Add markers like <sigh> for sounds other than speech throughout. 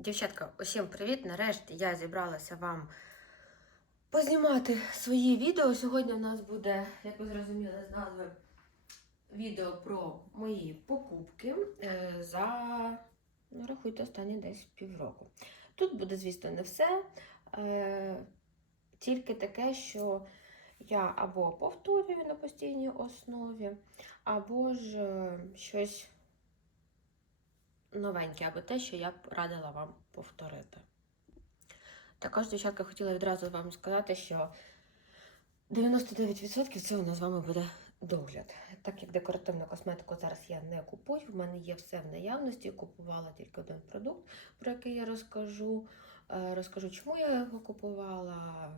Дівчатка, усім привіт! Нарешті я зібралася вам познімати свої відео. Сьогодні у нас буде, як ви зрозуміли з назви, відео про мої покупки е, за, ну, рахуйте, останні десь півроку. Тут буде, звісно, не все, е, тільки таке, що я або повторюю на постійній основі, або ж е, щось новеньке, або те, що я б радила вам повторити. Також, дівчатка, хотіла відразу вам сказати, що 99% це у нас з вами буде догляд. Так як декоративну косметику зараз я не купую, в мене є все в наявності. Купувала тільки один продукт, про який я розкажу. Е, Розкажу, чому я його купувала.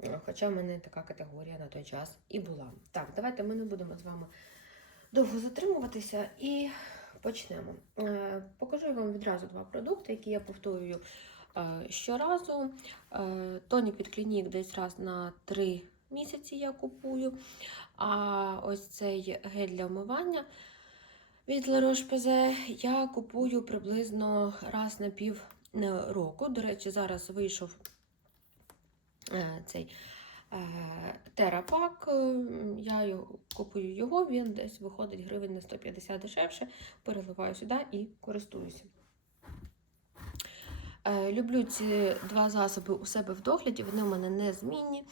Е, Хоча в мене така категорія на той час і була. Так, давайте ми не будемо з вами довго затримуватися і почнемо. Е, Покажу вам відразу два продукти, які я повторюю е, щоразу. Е, Тонік від клінік десь раз на 3 місяці я купую. А ось цей гель для вмивання від La Roche-Posay я купую приблизно раз на пів року. До речі, зараз вийшов цей терапак. е, Я купую його, він десь виходить гривень на 150 дешевше. Переливаю сюди і користуюся. Е, Люблю ці два засоби у себе в догляді, вони у мене незмінні.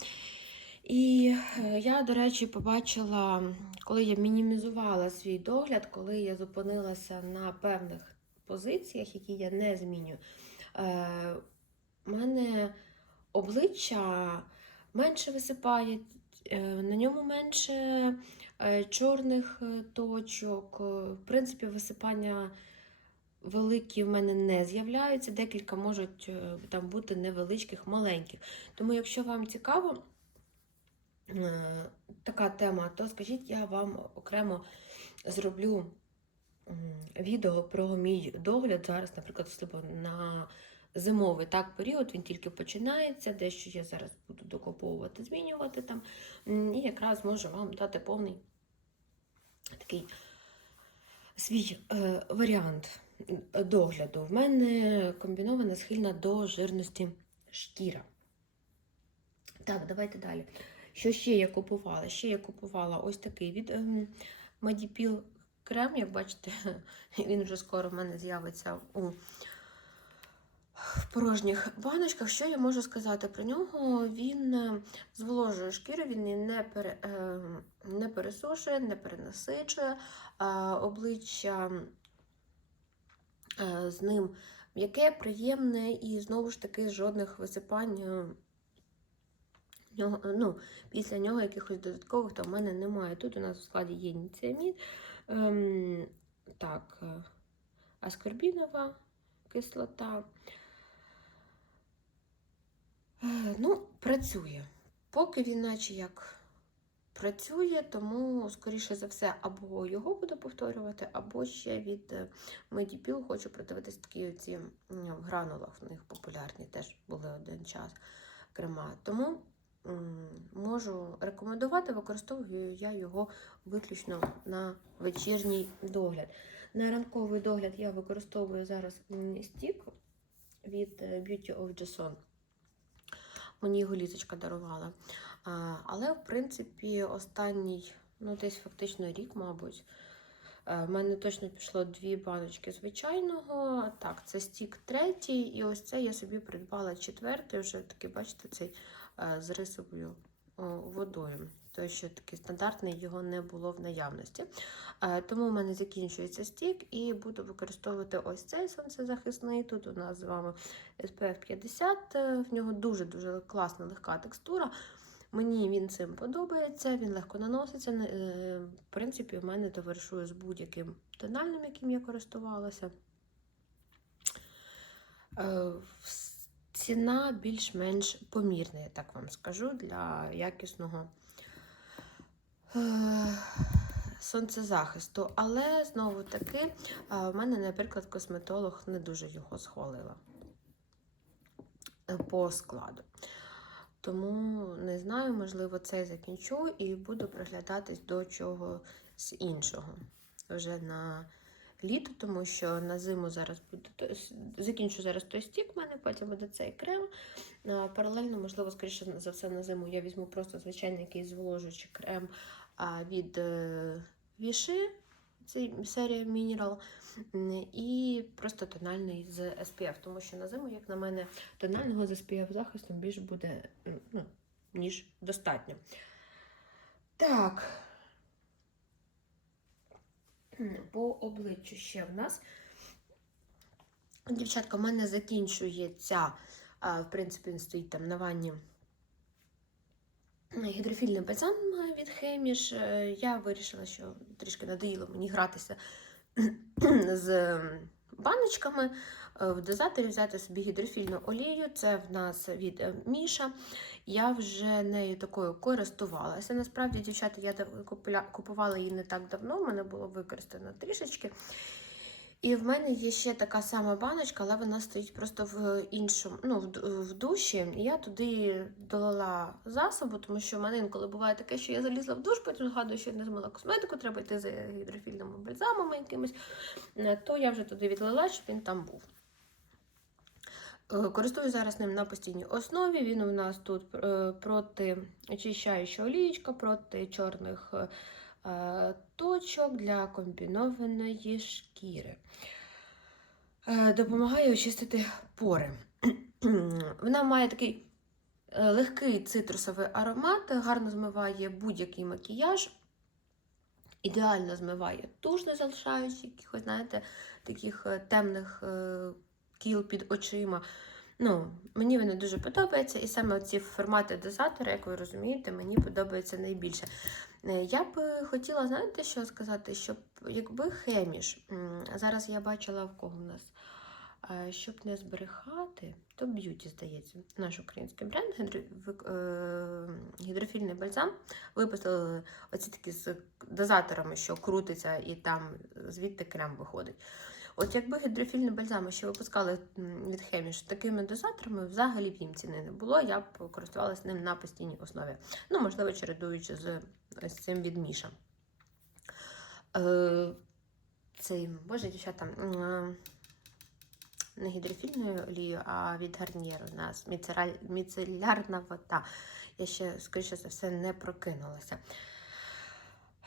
І е, я, до речі, побачила, коли я мінімізувала свій догляд, коли я зупинилася на певних позиціях, які я не змінюю. Е, У мене обличчя менше висипає, е, на ньому менше е, чорних е, точок. В принципі, висипання великі в мене не з'являються, декілька можуть там бути невеличких, маленьких. Тому, якщо вам цікаво така тема, то скажіть, я вам окремо зроблю відео про мій догляд. Зараз, наприклад, на зимовий так, період, він тільки починається, дещо я зараз буду докуповувати, змінювати там. І якраз можу вам дати повний такий свій е, варіант догляду. В мене комбінована схильна до жирності шкіра. Так, давайте далі. Що ще я купувала? Ще я купувала ось такий від ем, Medipil крем, як бачите, <laughs> він вже скоро в мене з'явиться у в порожніх баночках. Що я можу сказати про нього? Він е, зволожує шкіру, він не, пере, е, не пересушує, не перенасичує. А, обличчя е, з ним м'яке, приємне і знову ж таки жодних висипань. е, нього- Ну, після нього якихось додаткових то в мене немає. Тут у нас в складі є ніціамід, ем, так, е, аскорбінова кислота. Е, Ну, працює. Поки він, наче як працює, тому, скоріше за все, або його буду повторювати, або ще від е, Medipil хочу придивитись такі оці в гранулах, в них популярні теж були один час крема. Тому можу рекомендувати, використовую я його виключно на вечірній догляд. На ранковий догляд я використовую зараз стік від е, Beauty of Jason. Мені його літочка дарувала. Але, в принципі, останній, ну, десь фактично рік, мабуть. е, В мене точно пішло дві баночки звичайного. Так, це стік третій, і ось це я собі придбала четвертий, вже такий, бачите, цей е, з рисовою водою. Той, що такий стандартний, його не було в наявності. Е, Тому в мене закінчується стік, і буду використовувати ось цей сонцезахисний. Тут у нас з вами SPF 50, е, в нього дуже-дуже класна легка текстура. Мені він цим подобається, він легко наноситься. Е, В принципі, в мене товаришує з будь-яким тональним, яким я користувалася. Ціна більш-менш помірна, я так вам скажу, для якісного сонцезахисту. Але знову таки, в мене, наприклад, косметолог не дуже його схвалила е, по складу. Тому не знаю, можливо, це закінчу і буду приглядатись до чогось іншого вже на літо, тому що на зиму зараз буде закінчу зараз той стік в мене, потім буде цей крем. Паралельно, можливо, скоріше за все на зиму я візьму просто звичайний якийсь зволожуючий крем від е, Віши, це серія Mineral, і просто тональний з SPF, тому що на зиму, як на мене, тонального з SPF захистом більш буде, ну, ніж достатньо. Так. По обличчю ще в нас. Дівчатка, в мене закінчується, в принципі, він стоїть там на ванні гідрофільний бальзам від Хеміш. Е, Я вирішила, що трішки надоїло мені гратися <clears throat> з баночками. Е, В дозаторі взяти собі гідрофільну олію. Це в нас від е, Міша. Я вже нею такою користувалася. Насправді, дівчата, я купувала її не так давно, в мене було використано трішечки. І в мене є ще така сама баночка, але вона стоїть просто в іншому, ну, в, душі. І я туди долила засобу, тому що в мене інколи буває таке, що я залізла в душ, потім згадую, що я не змила косметику, треба йти за гідрофільними бальзамами якимись. Е, То я вже туди відлила, щоб він там був. Е, Користуюсь зараз ним на постійній основі. Він у нас тут е, проти очищаюча олієчка, проти чорних е, точок для комбінованої шкіри. Допомагає очистити пори. <clears throat> Вона має такий легкий цитрусовий аромат, гарно змиває будь-який макіяж. Ідеально змиває туш, не залишаючи якихось, знаєте, таких темних кіл під очима. Ну, мені вони дуже подобаються, і саме ці формати дозатора, як ви розумієте, мені подобається найбільше. Е, Я б хотіла, знаєте, що сказати, щоб якби хеміш, зараз я бачила в кого в нас, е, щоб не зберегати, то б'юті, здається, наш український бренд е, гідрофільний бальзам. Випустили оці такі з дозаторами, що крутиться, і там звідти крем виходить. От якби гідрофільні бальзами ще випускали від Хеміш такими дозаторами, взагалі б їм ціни не було, я б користувалася ним на постійній основі. Ну, можливо, чередуючи з ось цим від Міша. Е, цей, боже, дівчата, е, не гідрофільною олією, а від Гарніру у нас міцелярна вода. Я ще, скоріше за все, не прокинулася.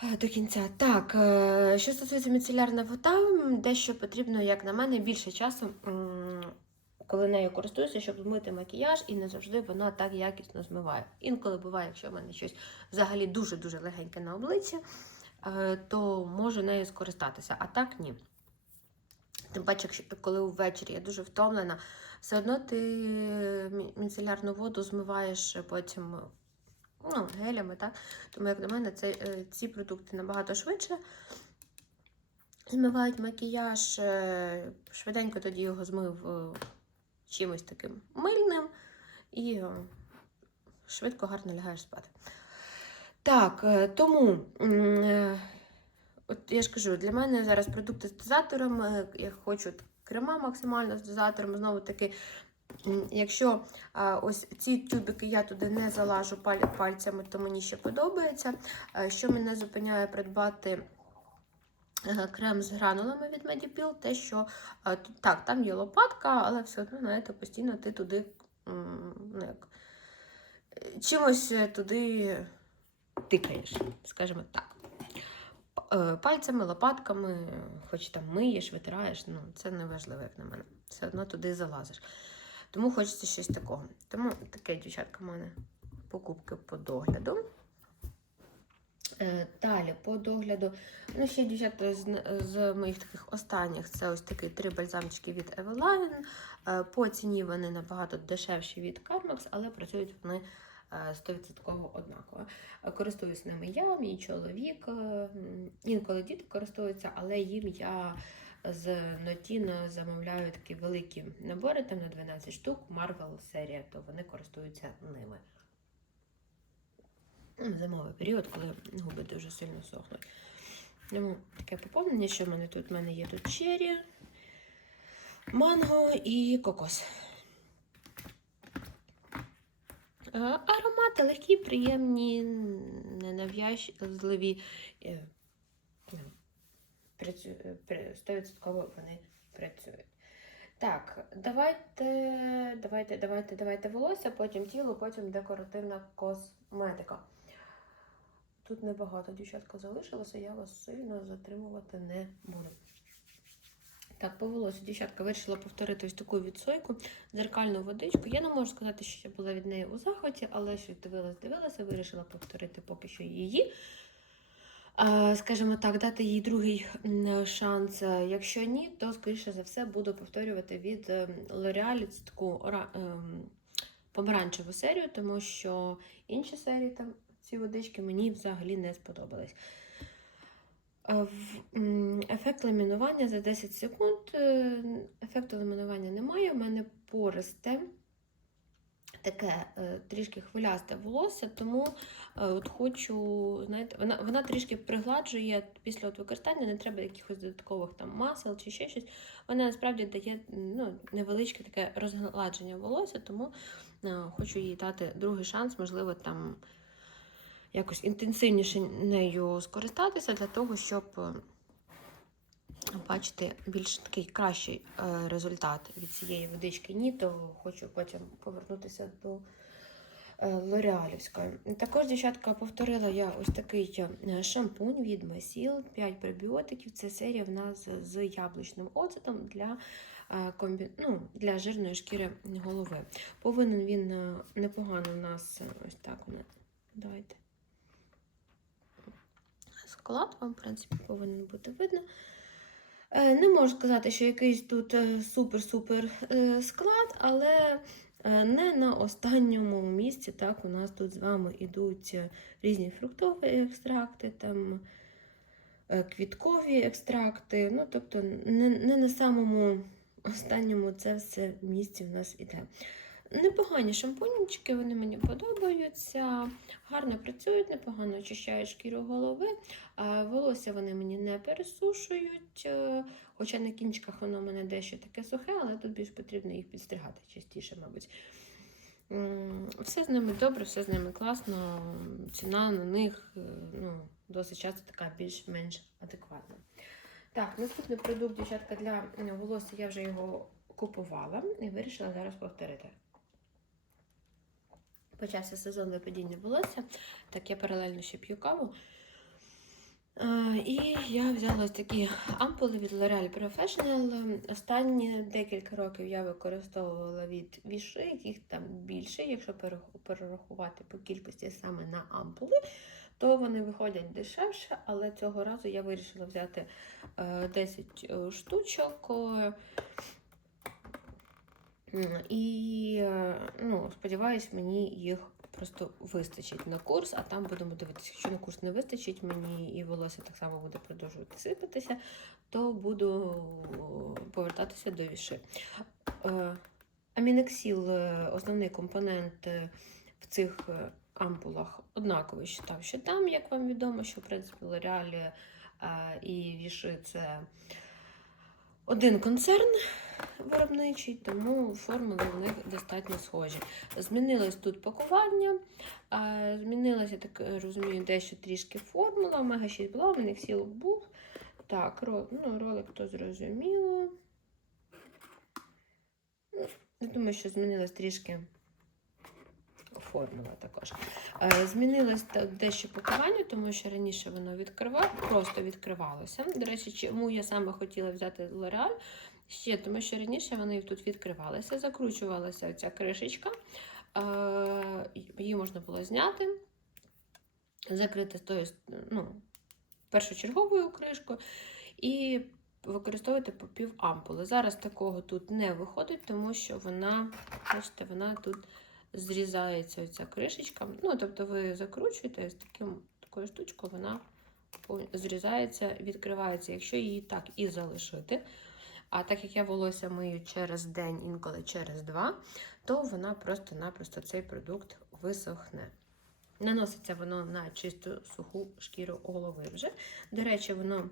Е, До кінця. Так, е, що стосується міцелярна вода, дещо потрібно, як на мене, більше часу, коли нею користуюся, щоб змити макіяж, і не завжди вона так якісно змиває. Інколи буває, якщо в мене щось взагалі дуже-дуже легеньке на обличчі, е, то можу нею скористатися, а так ні. Тим паче, коли ввечері я дуже втомлена, все одно ти міцелярну воду змиваєш потім ну, гелями, так? Тому, як на мене, це, е, ці продукти набагато швидше змивають макіяж. е, Швиденько тоді його змив е, чимось таким мильним і швидко гарно лягаєш спати. Так, тому. От я ж кажу, для мене зараз продукти з дозатором, я хочу крема максимально з дозатором. Знову таки, якщо а, ось ці тюбики я туди не залажу паль- пальцями, то мені ще подобається. Е, Що мене зупиняє придбати е, крем з гранулами від Medipil, те, що е, т- так, там є лопатка, але все одно, знаєте, постійно ти туди ну, як, е, чимось е, туди тикаєш, скажімо так. Е, Пальцями, лопатками, хоч там миєш, витираєш, ну це не важливо, як на мене. Все одно туди залазиш. Тому хочеться щось такого. Тому таке, дівчатка, в мене покупки по догляду. Е, Далі по догляду. Ну, ще дівчата з, з моїх таких останніх це ось такі три бальзамчики від Eveline. Е, По ціні вони набагато дешевші від Carmex, але працюють вони е, 100% однаково. Е, Користуюсь ними я, мій чоловік. Інколи діти користуються, але їм я з Notino замовляю такі великі набори, там на 12 штук, Marvel серія, то вони користуються ними. Ну, Зимовий період, коли губи дуже сильно сохнуть. Тому таке поповнення, що в мене тут? У мене є тут чері, манго і кокос. Е, Аромати легкі, приємні, ненав'язливі. Е, ну, працю... е, при- 100% вони працюють. Так, давайте, давайте, давайте, давайте волосся, потім тіло, потім декоративна косметика. Тут небагато дівчатка залишилося, я вас сильно затримувати не буду. Так, по волосю, дівчатка, вирішила повторити ось таку відсойку, дзеркальну водичку. Я не можу сказати, що я була від неї у захваті, але що дивилась, дивилася, вирішила повторити поки що її. Скажімо так, дати їй другий шанс. Е, Якщо ні, то скоріше за все буду повторювати від ем, L'Oreal таку ем, помаранчеву серію, тому що інші серії там ці водички мені взагалі не сподобались. Е, в- Ефект ламінування за 10 секунд. Е, Ефекту ламінування немає. У мене пористе, таке е, трішки хвилясте волосся, тому е, от хочу, знаєте, вона, вона трішки пригладжує після от використання, не треба якихось додаткових там масел чи ще щось. Вона насправді дає ну, невеличке таке розгладження волосся, тому е, хочу їй дати другий шанс, можливо, там якось інтенсивніше нею скористатися для того, щоб бачити більш такий кращий е, результат від цієї водички. Ні, то хочу потім повернутися до е, лореалівської. Також, дівчатка, повторила я ось такий е, шампунь від Масіл, 5 пребіотиків. Це серія в нас з яблучним оцетом для, комбі... ну, для жирної шкіри голови. Повинен він непогано у нас ось так. Давайте. Склад вам, в принципі, повинен бути видно. Е, Не можу сказати, що якийсь тут е, супер-супер е, склад, але не на останньому місці. Так, у нас тут з вами йдуть різні фруктові екстракти, там квіткові екстракти. Ну, тобто, не, не на самому останньому це все місці в нас іде. Непогані шампунчики, вони мені подобаються, гарно працюють, непогано очищають шкіру голови. А волосся вони мені не пересушують, е, хоча на кінчиках воно в мене дещо таке сухе, але тут більш потрібно їх підстригати частіше, мабуть. Все з ними добре, все з ними класно. Ціна на них е, ну, досить часто така більш-менш адекватна. Так, наступний продукт, дівчатка, для волосся я вже його купувала і вирішила зараз повторити. Почався сезон випадіння волосся, так я паралельно ще п'ю каву. Е, І я взяла ось такі ампули від L'Oreal Professional. Останні декілька років я використовувала від віши, їх там більше, якщо перерахувати по кількості саме на ампули, то вони виходять дешевше, але цього разу я вирішила взяти е, 10 е, штучок. І е, ну, сподіваюсь, мені їх просто вистачить на курс, а там будемо дивитися. Якщо на курс не вистачить мені і волосся так само буде продовжувати сипатися, то буду повертатися до віши. Е, Амінексіл, основний компонент в цих ампулах однаковий, що там, що там, як вам відомо, що в принципі е, і віши це один концерн виробничий, тому формули в них достатньо схожі. Змінилось тут пакування, змінилася, так розумію, дещо трішки формула. Омега 6 була, в них сіл був. Так, ну, ролик то зрозуміло. Ну, Я думаю, що змінилась трішки формула також. Е, Змінилось дещо пакування, тому що раніше воно відкривало, просто відкривалося. До речі, чому я саме хотіла взяти L'Oreal? Ще тому, що раніше вони тут відкривалися, закручувалася ця кришечка, е, її можна було зняти, закрити тою ну, першочерговою кришкою і використовувати по пів ампули. Зараз такого тут не виходить, тому що вона, бачите, вона тут зрізається оця кришечка. Ну, тобто ви закручуєте з таким, такою штучкою, вона зрізається, відкривається, якщо її так і залишити. А так як я волосся мию через день, інколи через два, то вона просто-напросто цей продукт висохне. Наноситься воно на чисту суху шкіру голови вже. До речі, воно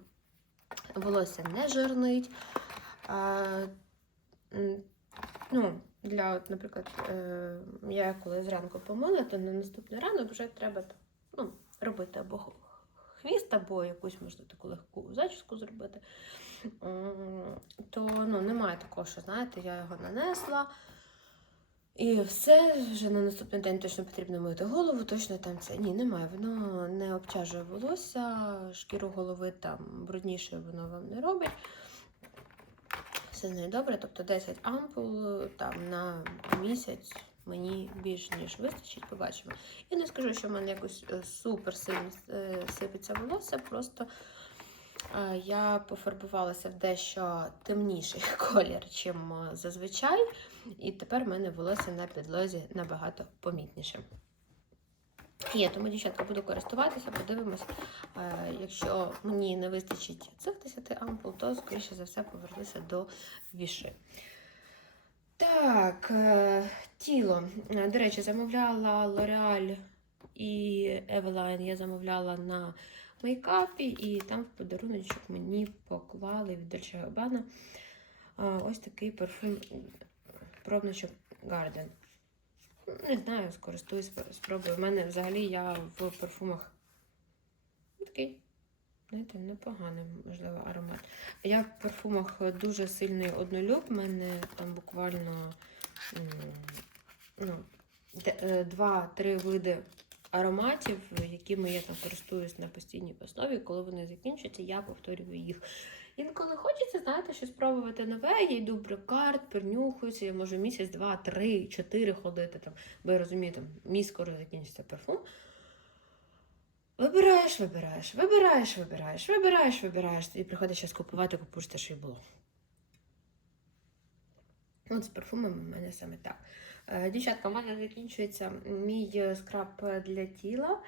волосся не жирнить. А, ну, для, от, наприклад, е, я коли зранку помила, то на наступний ранок вже треба ну, робити або хвіст або якусь можна таку легку зачіску зробити. То ну, немає такого, що знаєте, я його нанесла. І все, вже на наступний день точно потрібно мити голову, точно там це. Ні, немає. Воно не обтяжує волосся, шкіру голови там брудніше воно вам не робить. Все з нею добре, тобто 10 ампул там на місяць мені більш ніж вистачить, побачимо. Я не скажу, що в мене якось е, супер сильно е, сипеться волосся, просто е, я пофарбувалася в дещо темніший <laughs> колір, чим е, зазвичай. І тепер в мене волосся на підлозі набагато помітніше. Є, тому, дівчатка, буду користуватися, подивимось. Е, Якщо мені не вистачить цих 10 ампул, то, скоріше за все, повернуся до віши. Так, е, тіло. Е, До речі, замовляла L'Oreal і Eveline я замовляла на мейкапі, і там в подаруночок мені поклали від Dolce Gabbana ось такий парфум пробничок Garden. Не знаю, скористуюсь, спробую. У мене взагалі я в парфумах такий, знаєте, непоганий, можливо, аромат. Я в парфумах дуже сильний однолюб. У мене там буквально ну, е, два-три види ароматів, якими я там користуюсь на постійній основі. Коли вони закінчуються, я повторюю їх. Інколи хочеться, знаєте, щось спробувати нове, я йду брикард, пернюхуюся, я можу місяць, два, три, чотири ходити там, бо я розумію, там мій скоро закінчиться парфум. Вибираєш, вибираєш, вибираєш, вибираєш, вибираєш, вибираєш, і приходиш щось купувати, купуєш те, що й було. От з парфумами в мене саме так. Е, Дівчатка, в мене закінчується мій е, скраб для тіла.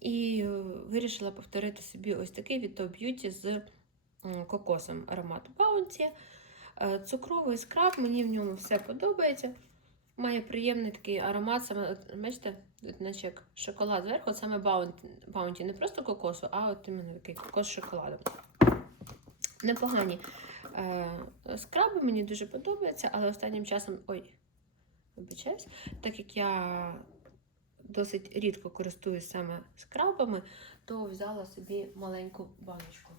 І е, вирішила повторити собі ось такий від Top Beauty з кокосом аромат Bounty. Е, Цукровий скраб, мені в ньому все подобається. Має приємний такий аромат, саме, бачите, наче як шоколад зверху, саме Bounty, Bounty, не просто кокосу, а от іменно такий кокос з шоколадом. Непогані е, скраби, мені дуже подобаються, але останнім часом. Ой, вибачаюсь, так як я досить рідко користуюсь саме скрабами, то взяла собі маленьку баночку.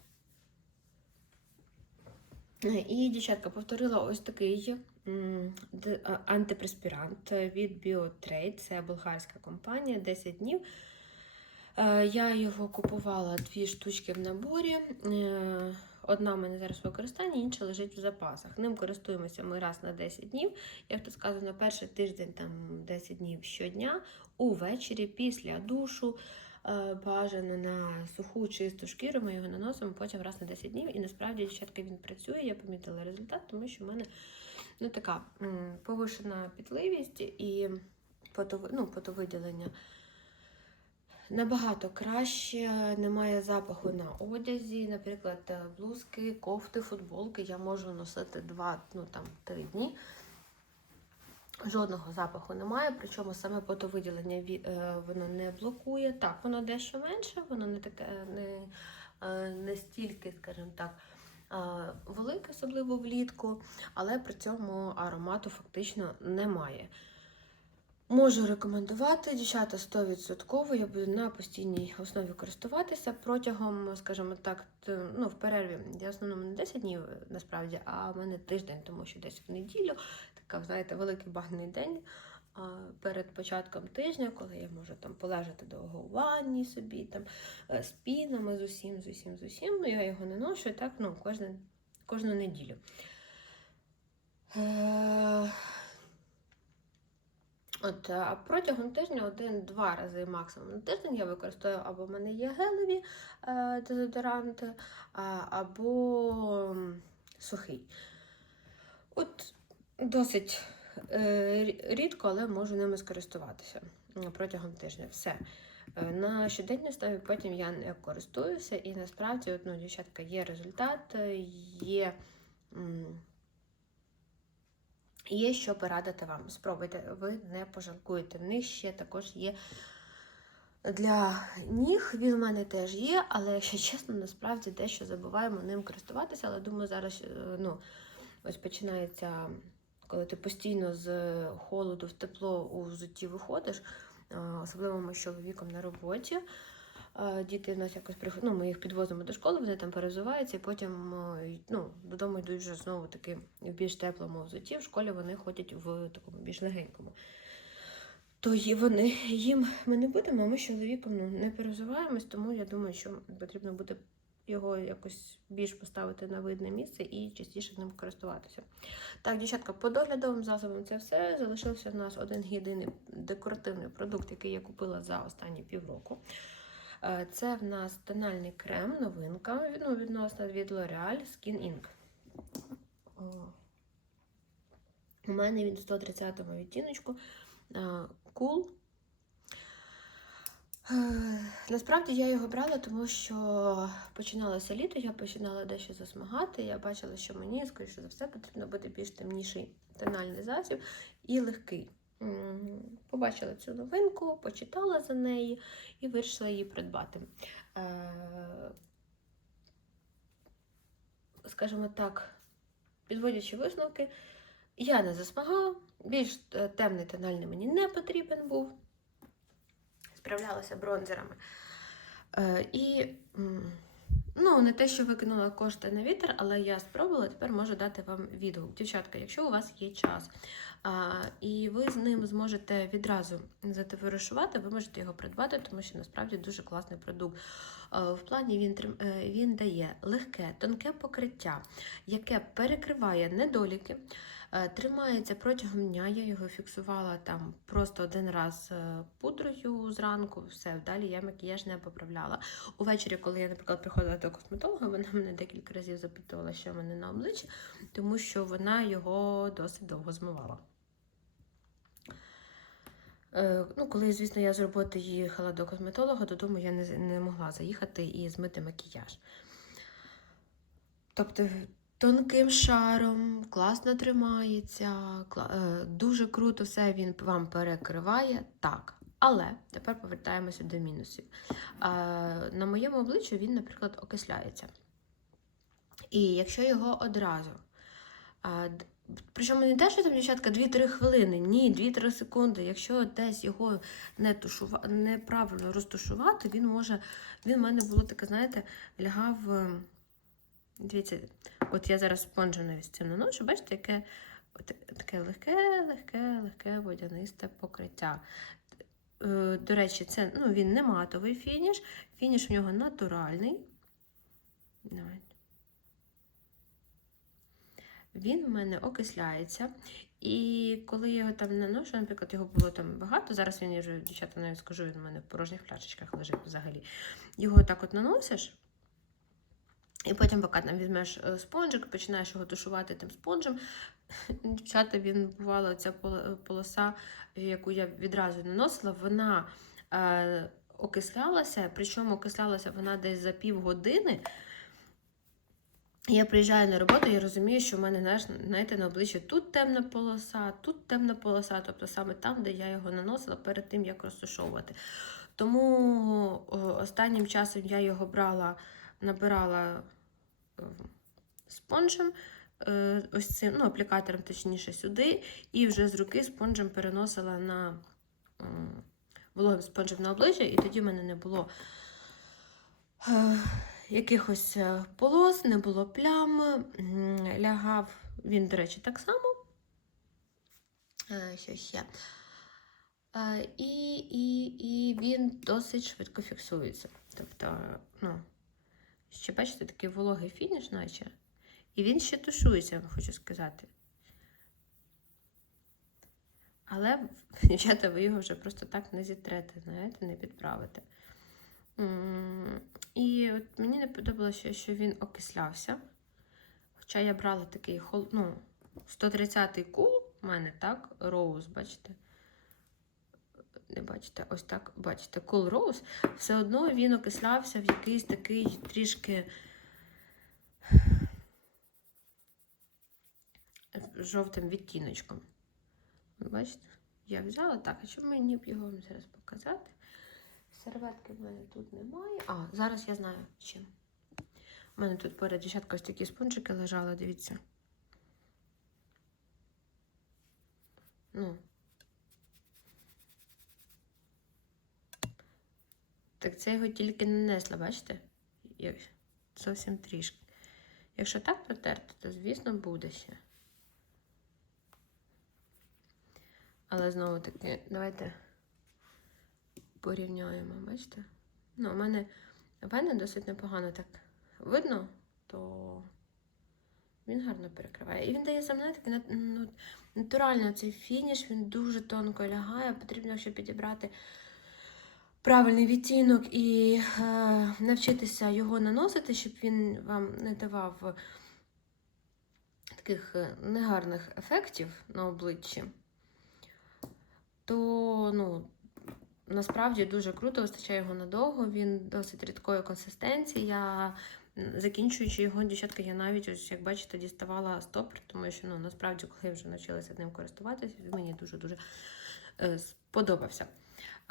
І, дівчатка, повторила ось такий антипреспірант від BioTrade. Це болгарська компанія, 10 днів. Е, Я його купувала дві штучки в наборі. Е, Одна в мене зараз в використанні, інша лежить в запасах. Ним користуємося ми раз на 10 днів. Як то сказано, перший тиждень там 10 днів щодня, увечері, після душу. Е, Бажано на суху чисту шкіру, ми його наносимо потім раз на 10 днів. І насправді, дівчатка, він працює. Я помітила результат, тому що в мене ну, така повишена пітливість і потови, ну, потовиділення набагато краще, немає запаху на одязі. Наприклад, блузки, кофти, футболки я можу носити 2 ну, там, 3 дні. Жодного запаху немає, причому саме потовиділення е, воно не блокує. Так, воно дещо менше, воно не таке не, е, не стільки, скажімо так, е, велике, особливо влітку, але при цьому аромату фактично немає. Можу рекомендувати, дівчата 100%. Я буду на постійній основі користуватися протягом, скажімо так, ну, в перерві. Я в основному не 10 днів насправді, а в мене тиждень, тому що десь в неділю, така, знаєте, великий багний день перед початком тижня, коли я можу там полежати довго у ванні собі, там е, з пінами, з усім, з усім, з усім. Ну, я його не ношу так, ну, кожну, кожну неділю. Е, От, а протягом тижня один-два рази максимум на тиждень я використовую або в мене є гелеві е, дезодоранти, а, або сухий. От досить е, рідко, але можу ними скористуватися протягом тижня. Все. Е, На щоденній основі потім я не користуюся, і насправді, от, ну, дівчатка, є результат, е, є. Є що порадити вам. Спробуйте, ви не пожалкуєте. Ще також є для ніг. Він в мене теж є, але якщо чесно, насправді дещо забуваємо ним користуватися. Але думаю, зараз ну, ось починається, коли ти постійно з холоду в тепло у взутті виходиш, особливо ми з чоловіком на роботі. Діти в нас якось приход... ну, ми їх підвозимо до школи, вони там перезуваються, і потім ну, додому йдуть вже знову таки в більш теплому взутті. В школі вони ходять в такому більш легенькому. То є вони їм ми не будемо, а ми з чоловіком ну, не перезуваємось, тому я думаю, що потрібно буде його якось більш поставити на видне місце і частіше ним користуватися. Так, дівчатка, по доглядовим засобам це все. Залишився у нас один єдиний декоративний продукт, який я купила за останні півроку. Е, Це в нас тональний крем, новинка ну, відносно від L'Oreal Skin Ink. У мене він в 130 відтіночку. е, Cool. Е, Насправді я його брала, тому що починалося літо, я починала дещо засмагати. Я бачила, що мені, скоріше за все, потрібно буде більш темніший тональний засіб і легкий. Побачила цю новинку, почитала за неї і вирішила її придбати. Е, Скажімо так, підводячи висновки, я не засмагала, більш е, темний тональний мені не потрібен був справлялася бронзерами. Е, і ну, не те, що викинула кошти на вітер, але я спробувала, тепер можу дати вам відгук. Дівчатка, якщо у вас є час, і ви з ним зможете відразу затоваришувати, ви можете його придбати, тому що насправді дуже класний продукт. Е, В плані він, е, він дає легке, тонке покриття, яке перекриває недоліки. Е, Тримається протягом дня. Я його фіксувала там просто один раз е, пудрою зранку, все, далі я макіяж не поправляла. Увечері, коли я, наприклад, приходила до косметолога, вона мене декілька разів запитувала, що в мене на обличчі, тому що вона його досить довго змивала. Е, Ну, коли, звісно, я з роботи їхала до косметолога, додому я не, не могла заїхати і змити макіяж. Тобто тонким шаром, класно тримається, е, дуже круто все він вам перекриває. Так. Але тепер повертаємося до мінусів. На моєму обличчю він, наприклад, окисляється. І якщо його одразу. Причому не те, що там, дівчатка, 2-3 хвилини, ні, 2-3 секунди. Якщо десь його не тушува... неправильно розтушувати, він може. Він в мене було таке, знаєте, лягав. е, Дивіться, от я зараз спонжем навіть з цим наношу, бачите, яке таке легке, легке, легке водянисте покриття. Е, До речі, це ну, він не матовий фініш, фініш у нього натуральний. Він в мене окисляється. І коли я його там наношу, наприклад, його було там багато. Зараз він я вже, дівчата, навіть скажу, він в мене в порожніх пляшечках лежить взагалі. Його так от наносиш. І потім, поки там візьмеш е, спонжик, починаєш його тушувати тим спонжем. <laughs> Дівчата, він бувала ця полоса, яку я відразу наносила, вона е, окислялася, причому окислялася вона десь за півгодини. Я приїжджаю на роботу, я розумію, що в мене знаєте, на обличчі тут темна полоса, тут темна полоса, тобто саме там, де я його наносила перед тим, як розташовувати. Тому останнім часом я його брала, набирала е, спонжем, е, ось цим, ну, аплікатором, точніше, сюди, і вже з руки спонжем переносила на вологим спонжем на обличчя, і тоді в мене не було. е, якихось е, полос, не було плям, лягав він, до речі, так само. Е, Що ще? Е, І, і, і він досить швидко фіксується. Тобто, ну, ще бачите, такий вологий фініш, наче. І він ще тушується, хочу сказати. Але, <laughs> дівчата, ви його вже просто так не зітрете, знаєте, не підправите. І от мені не подобалося, що він окислявся. Хоча я брала такий ну, 130-й кул у мене, так? Роуз, бачите? Не бачите, ось так, бачите, Cool Rose, все одно він окислявся в якийсь такий трішки жовтим відтіночком. Бачите? Я взяла так, а чому мені б його вам зараз показати? Серветки в мене тут немає. А, зараз я знаю чим. У мене тут поряд дівчатка ось такі спонжики лежали, дивіться. Ну. Так це його тільки нанесла, бачите? Зовсім трішки. Якщо так протерти, то звісно буде ще. Але знову таки, давайте порівняємо, бачите? Ну, у мене в мене досить непогано так видно, то він гарно перекриває. І він дає сам такий нат- ну, натурально цей фініш, він дуже тонко лягає. Потрібно, щоб підібрати правильний відтінок і е, навчитися його наносити, щоб він вам не давав таких е, негарних ефектів на обличчі, то ну, насправді дуже круто, вистачає його надовго, він досить рідкої консистенції. Я закінчуючи його, дівчатка, я навіть, ось, як бачите, діставала стопор, тому що ну, насправді, коли я вже навчилася ним користуватися, він мені дуже-дуже е, сподобався.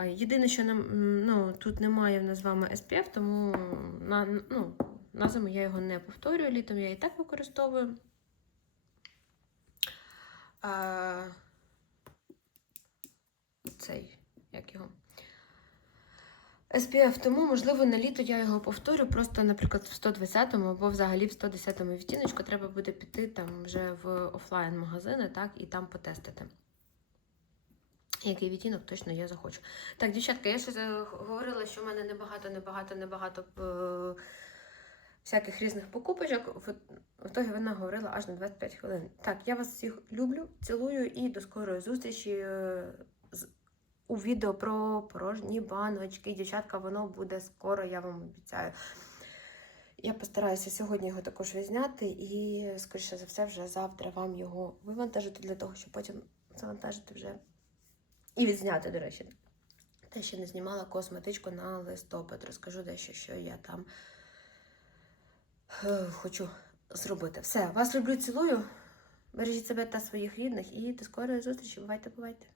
Єдине, що нам, ну, тут немає в нас з вами SPF, тому на, ну, на зиму я його не повторюю, літом я і так використовую. А, цей, як його? SPF, тому, можливо, на літо я його повторю, просто, наприклад, в 120-му або взагалі в 110-му відтіночку треба буде піти там вже в офлайн-магазини, так, і там потестити. Який відтінок точно я захочу. Так, дівчатка, я ще говорила, що в мене небагато, небагато, небагато е, всяких різних покупочок. В, в ітогі вона говорила аж на 25 хвилин. Так, я вас всіх люблю, цілую і до скорої зустрічі е, у відео про порожні баночки. Дівчатка, воно буде скоро, я вам обіцяю. Я постараюся сьогодні його також відзняти і, скоріше за все, вже завтра вам його вивантажити для того, щоб потім завантажити вже і відзняти, до речі. Те, ще не знімала косметичку на листопад. Розкажу дещо, що я там е, хочу зробити. Все, вас люблю, цілую. Бережіть себе та своїх рідних і до скорої зустрічі. Бувайте, бувайте.